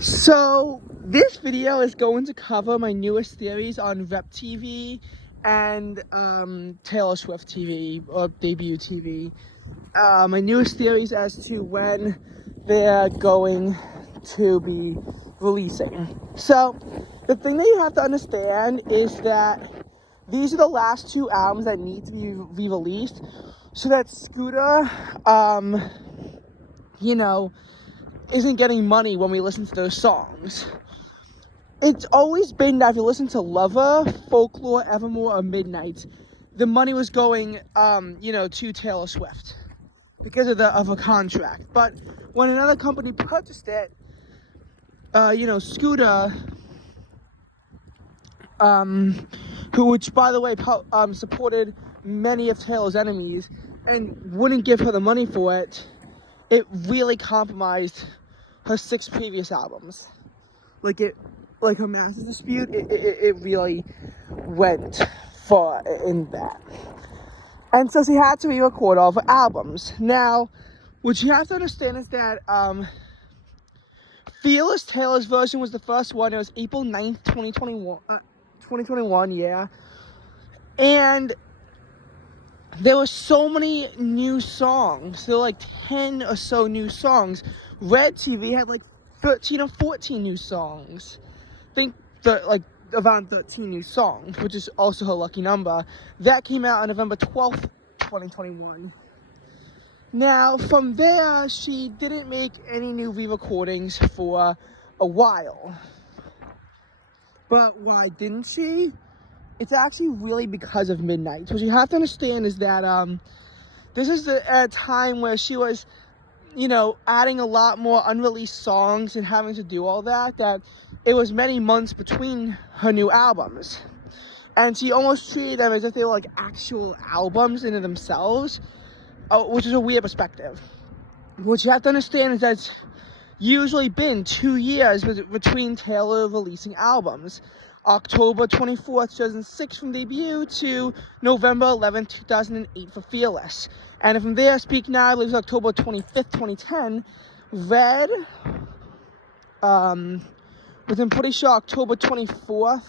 So this video is going to cover my newest theories on Rep TV and Taylor Swift TV or Debut TV. My newest theories as to when they're going to be releasing. So the thing that you have to understand is that these are the last two albums that need to be re-released so that Scooter, isn't getting money when we listen to those songs. It's always been that if you listen to Lover, Folklore, Evermore, or Midnight, the money was going, to Taylor Swift because of a contract. But when another company purchased it, Scooter, which by the way supported many of Taylor's enemies and wouldn't give her the money for it, it really compromised her 6 previous albums. Like her Master's Dispute, it really went far in that. And so she had to re-record all of her albums. Now, what you have to understand is that Fearless Taylor's version was the first one. It was April 9th, 2021, yeah. And there were so many new songs. There were like 10 or so new songs. Red TV had like 13 or 14 new songs. I think around 13 new songs, which is also her lucky number. That came out on November 12th, 2021. Now, from there, she didn't make any new re-recordings for a while. But why didn't she? It's actually really because of Midnight. What you have to understand is that this is a time where she was, adding a lot more unreleased songs and having to do all that it was many months between her new albums. And she almost treated them as if they were like actual albums in themselves, which is a weird perspective. What you have to understand is that it's usually been 2 years between Taylor releasing albums. October 24th, 2006 from Debut to November 11th, 2008 for Fearless. And from there, Speak Now, I believe it's October 25th, 2010. Red, but I'm pretty sure October 22nd,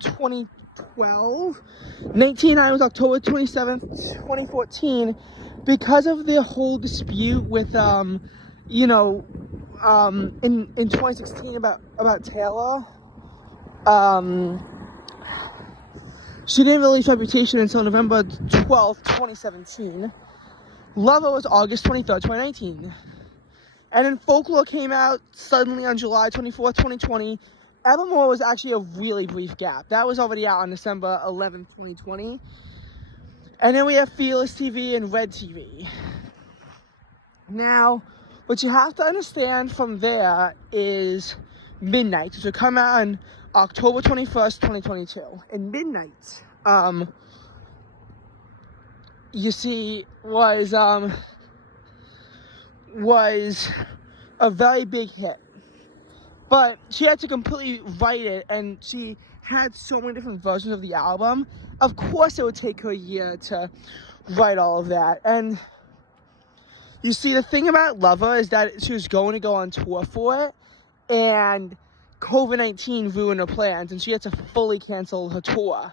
2012. 1999 was October 27th, 2014. Because of the whole dispute with, in 2016 about Taylor, she didn't release Reputation until November 12th, 2017. Lover was August 23rd, 2019. And then Folklore came out suddenly on July 24th, 2020. Evermore was actually a really brief gap. That was already out on December 11th, 2020. And then we have Fearless TV and Red TV. Now, what you have to understand from there is Midnight, which will come out on October 21st, 2022. And Midnight, you see, was a very big hit. But she had to completely write it, and she had so many different versions of the album. Of course, it would take her a year to write all of that. And you see, the thing about Lover is that she was going to go on tour for it, and COVID-19 ruined her plans, and she had to fully cancel her tour.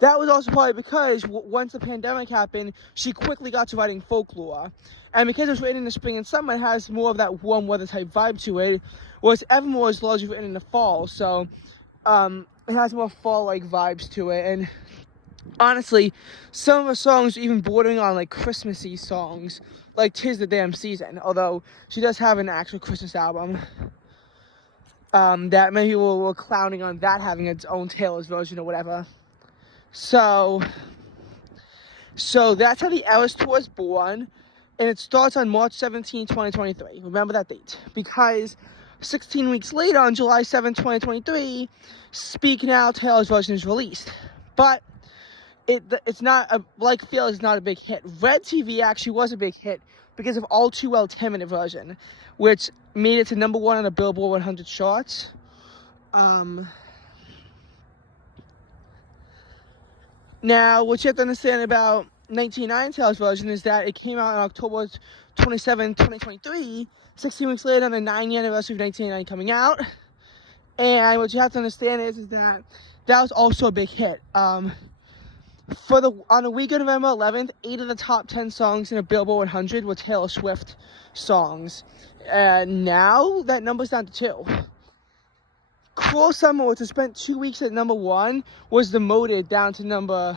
That was also probably because once the pandemic happened, she quickly got to writing Folklore. And because it was written in the spring and summer, it has more of that warm weather type vibe to it, whereas Evermore is largely written in the fall, so it has more fall-like vibes to it. And honestly, some of her songs are even bordering on like Christmassy songs, like 'Tis the Damn Season, although she does have an actual Christmas album. That many people were clowning on that having its own Taylor's version or whatever. So that's how the Eras Tour is born, and it starts on March 17, 2023. Remember that date, because 16 weeks later, on July 7, 2023, Speak Now, Taylor's version is released. But it's not, like Fearless is not a big hit. Red TV actually was a big hit because of All Too Well 10-minute version, which made it to number 1 on the Billboard 100 charts. Now, what you have to understand about 1989 Tales version is that it came out on October 27, 2023, 16 weeks later on the 9th anniversary of 1989 coming out. And what you have to understand is that was also a big hit. On the week of November 11th, 8 of the top 10 songs in the Billboard 100 were Taylor Swift songs. And now that number's down to 2. Cruel Summer, which has spent 2 weeks at number 1, was demoted down to number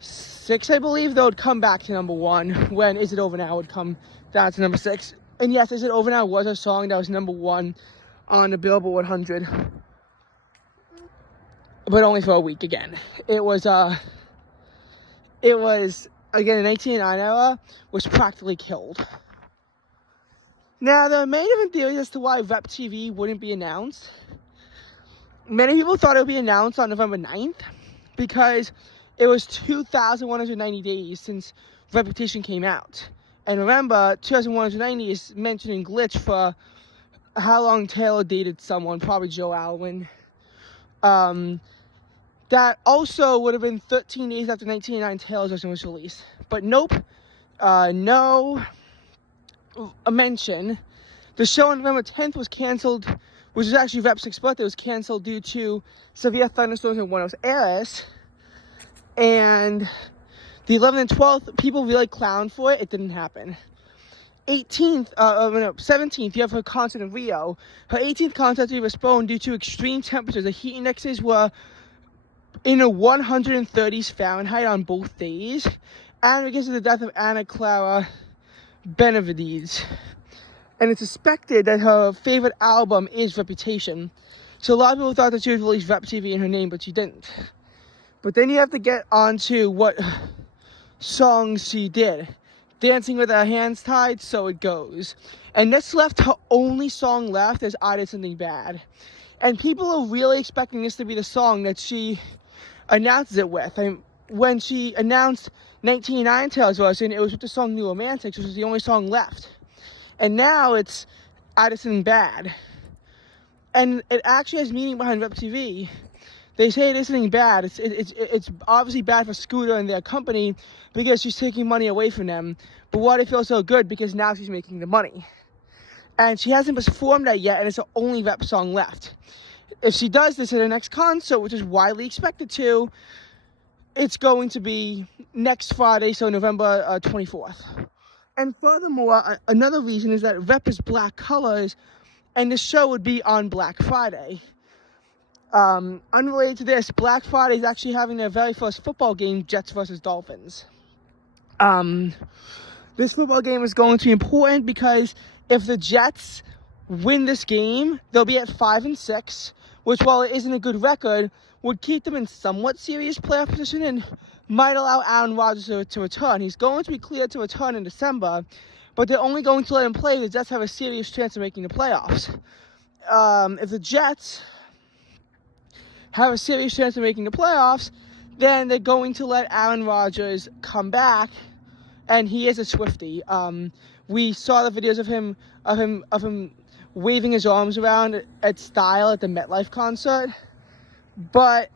6, I believe. Though it would come back to number 1 when Is It Over Now would come down to number 6. And yes, Is It Over Now was a song that was number 1 on the Billboard 100. But only for a week again. It was again, the 1989 era was practically killed. Now, there are many different theories as to why Rep TV wouldn't be announced. Many people thought it would be announced on November 9th because it was 2,190 days since Reputation came out. And remember, 2,190 is mentioned in Glitch for how long Taylor dated someone, probably Joe Alwyn. That also would have been 13 days after 1989 Taylor's version was released. But nope, no mention. The show on November 10th was canceled, which was actually Rep's 6th birthday, was canceled due to severe thunderstorms in Buenos Aires. And the 11th and 12th, people really clowned for it. It didn't happen. 17th, you have her concert in Rio. Her 18th concert had to be postponed due to extreme temperatures. The heat indexes were in the 130s Fahrenheit on both days, and because of the death of Ana Clara Benavides. And it's suspected that her favorite album is Reputation. So a lot of people thought that she would release Rep TV in her name, but she didn't. But then you have to get on to what songs she did. Dancing with Her Hands Tied, So It Goes. And this left her only song left as I Did Something Bad. And people are really expecting this to be the song that she announces it with. And when she announced 1989 Taylor's version, it was with the song New Romantics, which was the only song left. And now it's I Did Something Bad. And it actually has meaning behind Rep TV. They say it is something bad. It's obviously bad for Scooter and their company because she's taking money away from them. But why do they feel so good? Because now she's making the money. And she hasn't performed that yet, and it's the only Rep song left. If she does this at her next concert, which is widely expected to, it's going to be next Friday, so November 24th. And furthermore, another reason is that Rep is black colors, and the show would be on Black Friday. Unrelated to this, Black Friday is actually having their very first football game, Jets versus Dolphins. This football game is going to be important because if the Jets win this game, they'll be at 5-6, which, while it isn't a good record, would keep them in somewhat serious playoff position and might allow Aaron Rodgers to return. He's going to be cleared to return in December, but they're only going to let him play. The Jets have a serious chance of making the playoffs. If the Jets have a serious chance of making the playoffs, then they're going to let Aaron Rodgers come back, and he is a Swiftie. We saw the videos of him waving his arms around at Style at the MetLife concert. But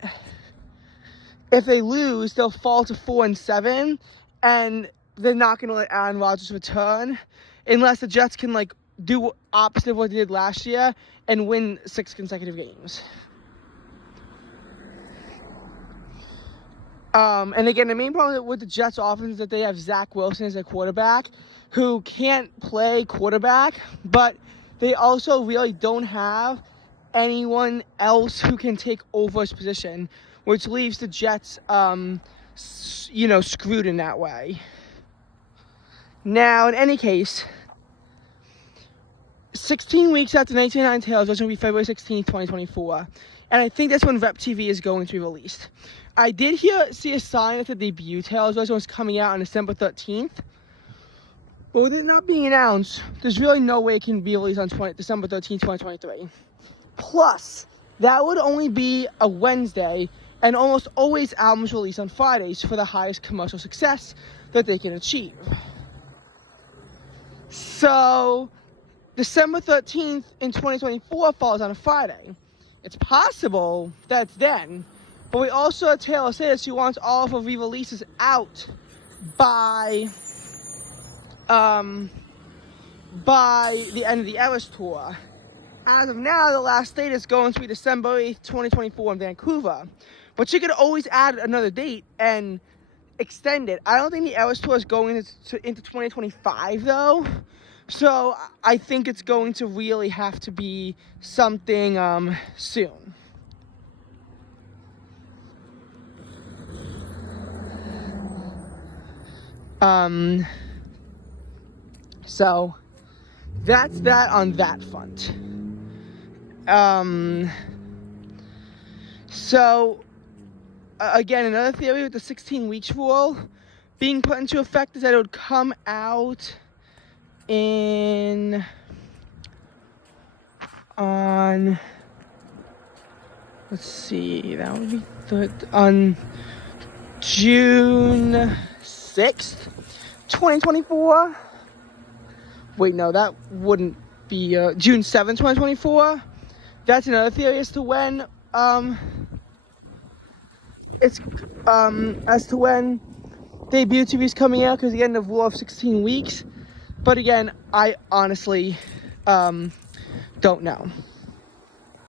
if they lose, they'll fall to 4-7, and they're not going to let Aaron Rodgers return unless the Jets can do opposite of what they did last year and win 6 consecutive games. And again, the main problem with the Jets offense is that they have Zach Wilson as their quarterback, who can't play quarterback, but they also really don't have anyone else who can take over his position, which leaves the Jets, screwed in that way. Now, in any case, 16 weeks after 1989 Tales, which will be February 16th, 2024, and I think that's when Rep TV is going to be released. I did see a sign that the debut Tales version was coming out on December 13th, but with it not being announced, there's really no way it can be released on December 13th, 2023. Plus, that would only be a Wednesday, and almost always albums released on Fridays for the highest commercial success that they can achieve. So, December 13th in 2024 falls on a Friday. It's possible that's then, But we also had Taylor say that she wants all of her re-releases out by the end of the Eras Tour. As of now, the last date is going to be December 8th, 2024 in Vancouver. But she could always add another date and extend it. I don't think the Eras Tour is going into 2025 though. So I think it's going to really have to be something soon. So that's that on that front. So again, another theory with the 16 weeks rule being put into effect is that it would come out on let's see, that would be on June 6th, 2024. Wait, no, that wouldn't be June 7th, 2024. That's another theory as to when debut TV is coming out, because again, the rule of 16 weeks. But again, I honestly don't know.